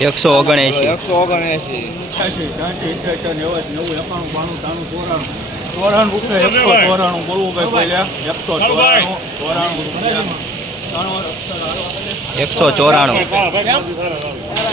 એકસો ઓગણએંશી. એકસો ઓગણએસી ચોરાણું રૂપિયા એકસો ચોરાણું બોલવું ભાઈ પહેલા એકસો ચોરાણું ચોરાણું એકસો ચોરાણું.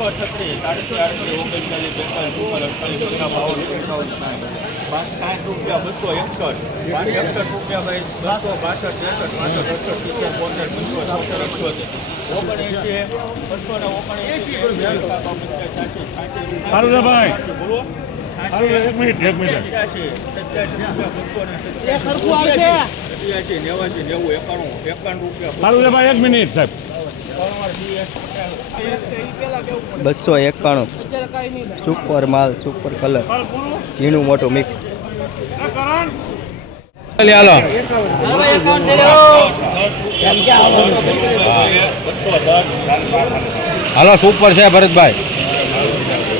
બસો છત્રીસ સાડી ચારસો ઓગણચાલીસ બેતાલીસ ચુમ્માલીસ અડતાલીસ પચાસ બાવન એકાવન સાઠ સાઠ રૂપિયા બસો એકસઠ પાંચ એકસઠ રૂપિયા ભાઈ. બસો બાસઠ ત્રેસઠ પાસઠ અડસઠ સિત્તેર અઠ્યોતેર ઓગણએંસી બસો ને ઓગણએંસી સારું ભાઈ બોલો એક મિનિટ એક મિનિટ. સત્યાસી સત્યાસી રૂપિયા બસો ને સત્યાસી નેવાસી નેવું એકાણું એકાણું રૂપિયા. સારું ભાઈ એક મિનિટ સાહેબ. બસો એકાણું. સુપર માલ સુપર કલર ઝીણું મોટું મિક્સ હાલો. હાલો સુપર છે ભરતભાઈ.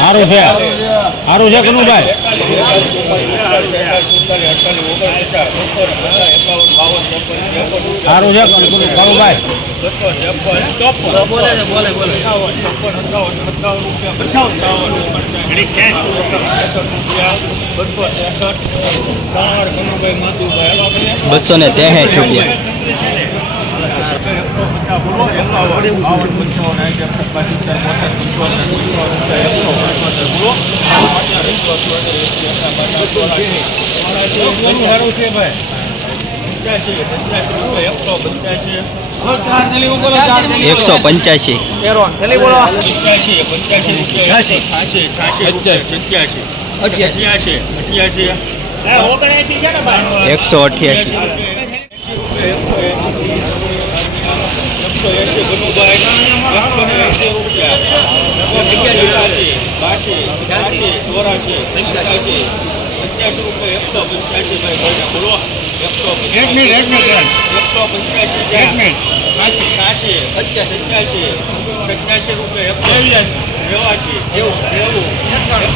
સારું છે. સારું છે કનુભાઈ સારું છે કનુભાઈ બસો ને ત્રેસઠ રૂપિયા. એકસો પંચ્યાસી. પંચ્યાસી પંચ્યાસી રૂપિયા છ્યાસી છ્યાસી રૂપિયા સત્યાસી અઠ્યાસી અઠ્યાસી. એકસો અઠ્યાસી. એકસો એકસો ને એંસી રૂપિયા એક્યાસી બાસી છ્યાસી ચોરાસી પંચ્યાસી પંચ્યાસી રૂપિયા એકસો ભાઈ એકસો એક એકસો રૂપિયા એકસો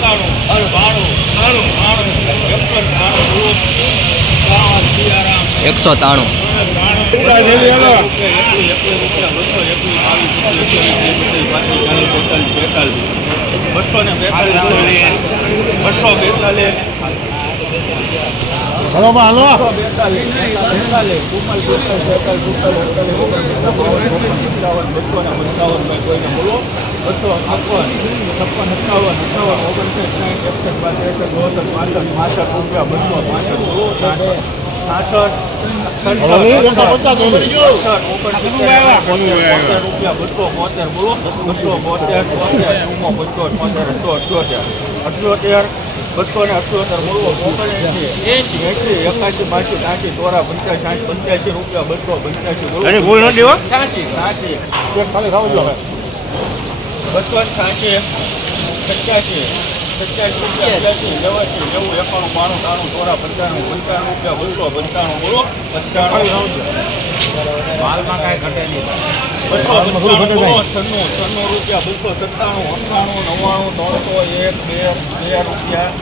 બાણું બાણું બાણું એકસો એકસો ત્રાણું. બસો ને બેતાલીસ બસો બેતાલીસ હલો, હાલો. બસો છપ્પન છપ્પન સત્તાવન અઠાવન ઓગણસાઠ સાઠ એકસઠ બાસઠ ચોસઠ પાસઠ પાસઠ રૂપિયા બસો પાસઠ અઠ્યોતેર અઠ્યોતેર બસો ને અઠ્યોતેર બોલો ઓગણએંસી એંસી એંસી એકાસી બાસી ત્યાંસી ચોરા પંચ્યાસી સાઠ પંચ્યાસી રૂપિયા બસો પંચ્યાસી ભૂલ નથી હો છ્યાસી છ્યાસી ખાલી ખાવ બસો છ્યાસી સત્યાસી સત્યાસી રૂપિયા નેવાસી નેવું એકાણું બાણું ત્રાણું ચોરા પંચાણું પંચાણું રૂપિયા બસો પંચાણું બોલો પંચાણું. માલમાં કાંઈ ઘટે નહીં બસો પંચાણું છન્નું છન્નું રૂપિયા બસો સત્તાણું અઠ્ઠાણું નવ્વાણું ત્રણસો એક બે બે રૂપિયા.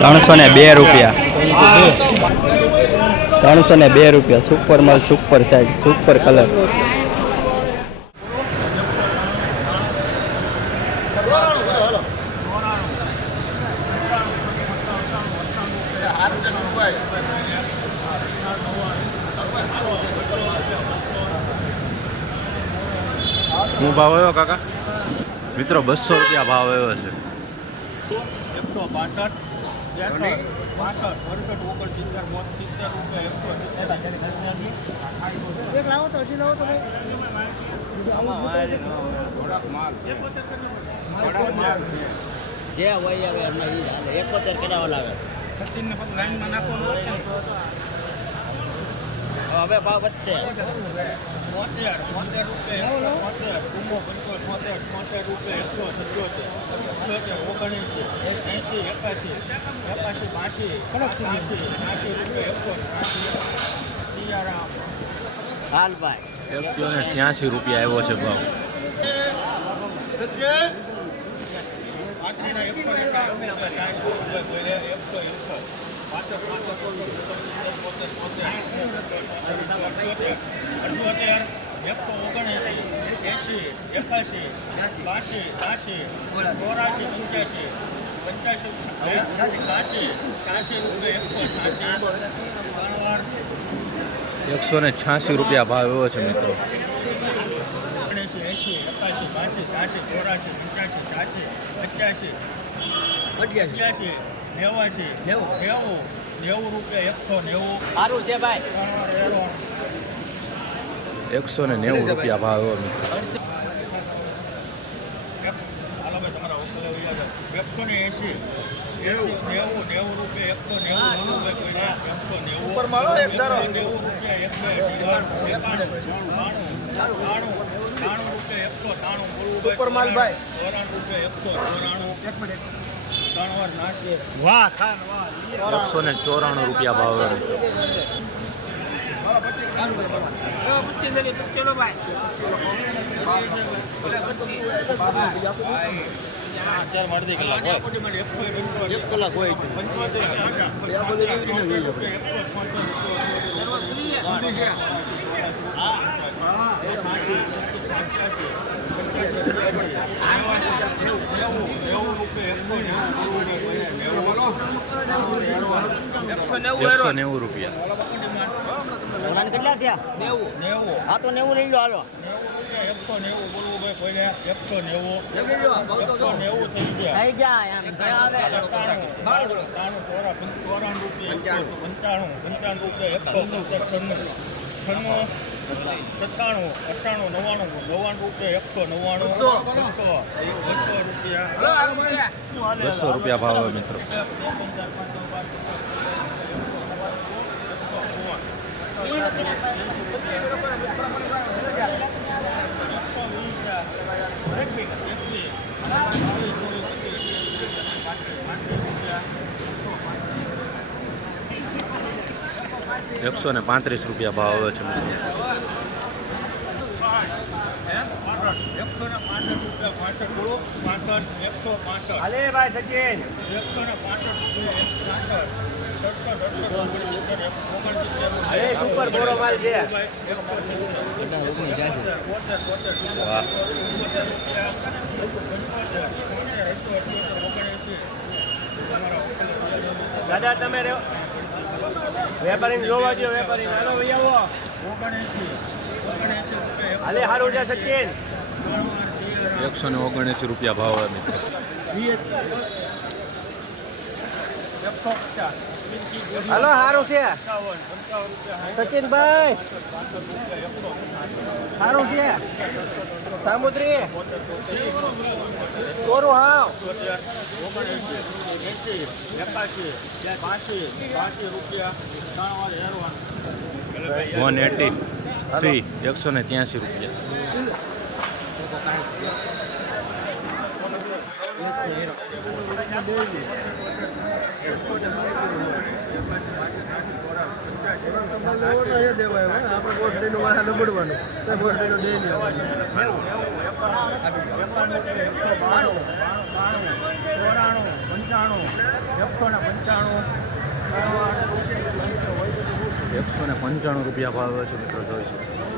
ત્રણસો ને બે રૂપિયા. ત્રણસો ને બે રૂપિયા. સુપર માલ સુપર સાઈઝ સુપર કલર શું ભાવ આવ્યો કાકા? મિત્રો, બસો રૂપિયા ભાવ આવ્યો છે. એકસો બાસઠ જે હોય એકોતેર કરાવવા લાગે સચિનને પછી લાઈનમાં નાખવાનું હોય ને. હવે ભાવ વધશે. બોતેર બોતેર રૂપિયા બોતેર ટૂંકો પંચો છોતેર છોતેર રૂપિયા એકસો સત્યોતેર અઠ્યોતેર ઓગણીસી એંસી એકાસી એકાસી બાસી બાસી બાસી રૂપિયા એકસો સિયારામ. હાલ ભાઈ. એકસો ને ત્યાંસી રૂપિયા આવ્યો છે ભાવ. અઠ્યોતેર એકસો ઓગણએંસી એંસી એકાસી બાસી બાસી ચોરાસી પંચ્યાસી પંચ્યાસી છ્યાસી છ્યાસી રૂપિયા એકસો એકસો ને છ્યાસી રૂપિયા ભાવ એવો છે મિત્રો. એંસી એકાસી બાસી ત્યાસી ચોરાસી પંચ્યાસી છ્યાસી પંચ્યાસી અઠ્યાસી નેવાસી નેવું. નેવું નેવું રૂપિયા એકસો નેવું. સારું છે ભાઈ. એકસો ને નેવું રૂપિયા ભાવ આવ્યો મિત્રો હાલો ભાઈ તમારા હોસ્ટેલે વહી જાઓ. એકસો ને એંસી એંસી નેવું નેવું રૂપિયા એકસો નેવું. ભાઈ નેવું. રૂપિયા એકાણું રૂપિયા ત્રાણું ભાઈ ચોરાણું રૂપિયા એકસો ચોરાણું ત્રણ વાર નાખીએ એકસો ને ચોરાણું રૂપિયા ભાવ ચલો મિત્રો અત્યારે મારી દે કલાક એક કલાક હોય એકસો નેવું રૂપિયા. કેટલા થયા? નેવું. હા તો નેવું લઈ લો હાલો. એકસો નેવું બોલવું ભાઈ કોઈને એકસો નેવું એકસો નેવું થઈ ગયા ચોરાણું રૂપિયા પંચાણું પંચાણું રૂપિયા એકસો પંચાસ છન્નું છન્નું સત્તાણું અઠ્ઠાણું નવ્વાણું નવ્વાણું એકસો નવ્વાણું બસો રૂપિયા બસો રૂપિયા ભાવ મિત્રો એકસો ને પાંત્રીસ રૂપિયા ભાવ આવે છે. મિત્રો એકસો ને એકસો એકસો સુપર બોરો માલ છે વાહ દાદા તમે રહ્યો વેપારીને જોવા જો વેપારી હાલો ભાઈ આવો. હાલે સારું છે સચિન એકસો ને ઓગણએંસી રૂપિયા ભાવ આવે મિત્રો. હાલો સારું છે. સચિનભાઈ. સારું છે. સામુદ્રી. કોરું હાવ? વન એટી થ્રી એકસો ને ત્યાંસી રૂપિયા. એકસો ને પંચાણું રૂપિયા ભાવ છે મિત્રો જોઈ શકો.